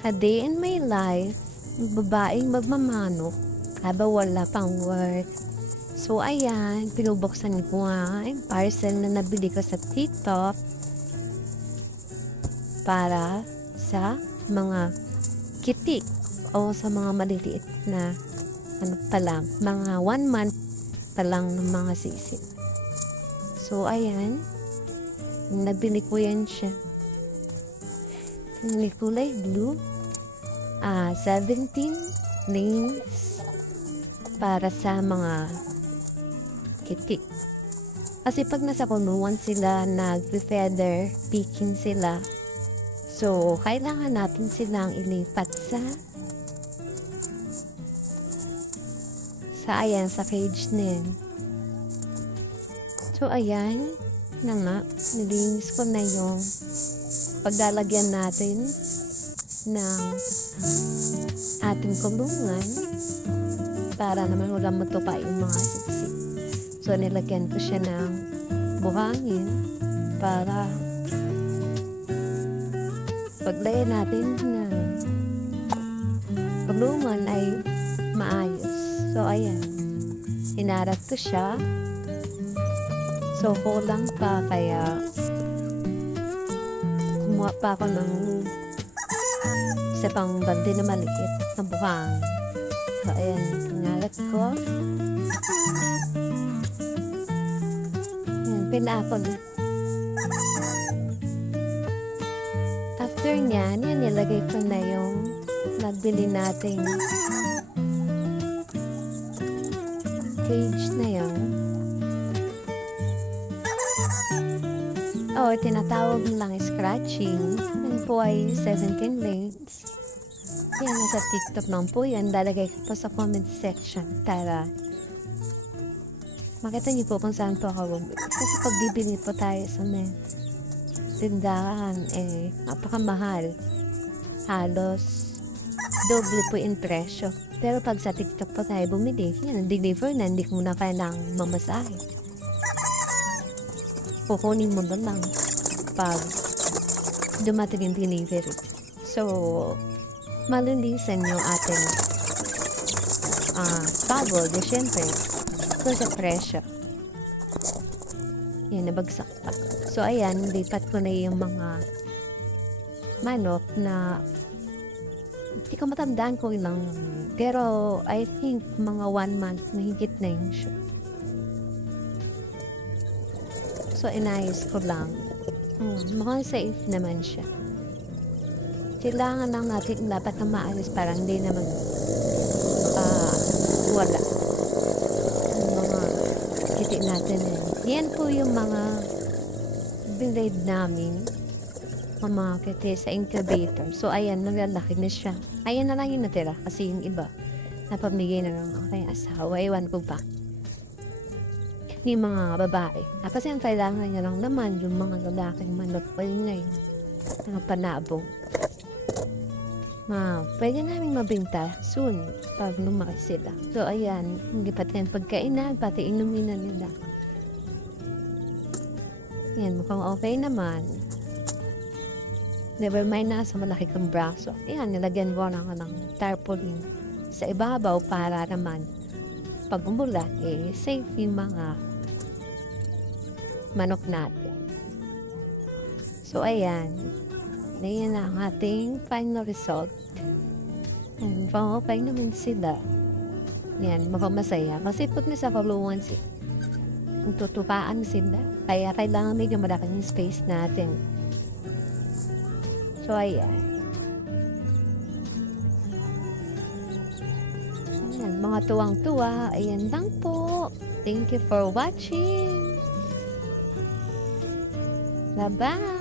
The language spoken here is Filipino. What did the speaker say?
A day in my life, babaeng magmamanok habang wala pang work. So ayan, pinubuksan ko nga yung parcel na nabili ko sa TikTok para sa mga kitik o sa mga maliliit na mga 1 month pa lang ng mga sisig. So ayan, nabili ko yan siya. May kulay blue. 17 lanes para sa mga kitik. Kasi pag nasa kulungan sila, nag-feather picking sila. So, kailangan natin silang ilipat sa cage na yan. So, ayan na nga, nilinis ko na yung paglalagyan natin ng ating kulungan para naman wala matupa yung mga siksik. So, nilagyan ko siya ng buhangin para paglagay natin ng kulungan ay maayos. So, ayan. Inarat ko siya. So, kulang pa kaya kumuha pa ako ng isa pang bandi na maliit na buhangin. So, ayan. Inarat ko. Ayan. Pinakon. After nyan, yan, nilagay ko na yung nabili nating cage na yun. Tinatawag lang scratching. Yan po ay 17 lanes. Yan, nasa TikTok lang po yan. Lalagay ko po sa comment section para makita niyo po kung saan po ako bumili. Kasi pag bibili po tayo sa tindahan, napakamahal. Halos doble po yung presyo. Pero pag sa TikTok po tayo bumili, yan, deliver na, hindi ko na kailangang mamasahe. Kukunin mo na lang pag dumating yung delivery. So, malinisan yung ating pagod, syempre, ito sa presyo. Yan, nabagsak pa. So, ayan, lipat ko na yung mga manok na hindi ko matandaan kung ilang, pero I think mga 1 month na higit na yung show. So, inayos ko lang. Mukhang safe naman siya. Kailangan lang natin dapat na maayos para hindi naman wala ang mga kitik natin. Yan po yung mga blade namin mga kitik sa incubator. So, ayan, naglalaki na siya. Ayan na lang yung natira kasi yung iba napamigay na lang ako kay asawa. Ewan ko ba yung mga babae. Tapos yung kailangan niya lang naman yung mga lalaking manok pa yun ngayon. Mga panabong. Pwede namin mabinta soon pag lumaki sila. So, ayan. Hindi pati yung pagkainan, pati inumin na nila. Ayan, mukhang okay naman. Never mind na sa malaki kang braso. Ayan, nilagyan ko na ng tarpaulin sa ibabaw para naman pag umulan, safe yung mga manok natin. So, ayan. Ayan ang ating final result. And okay naman sila. Ayan, masaya. Kasi pag nasa kulungan sila, tutupaan sila. Kaya kailangan medyo malaking space natin. So, ayan. Ayan, mga tuwang-tuwa. Ayan lang po. Thank you for watching. Bye-bye!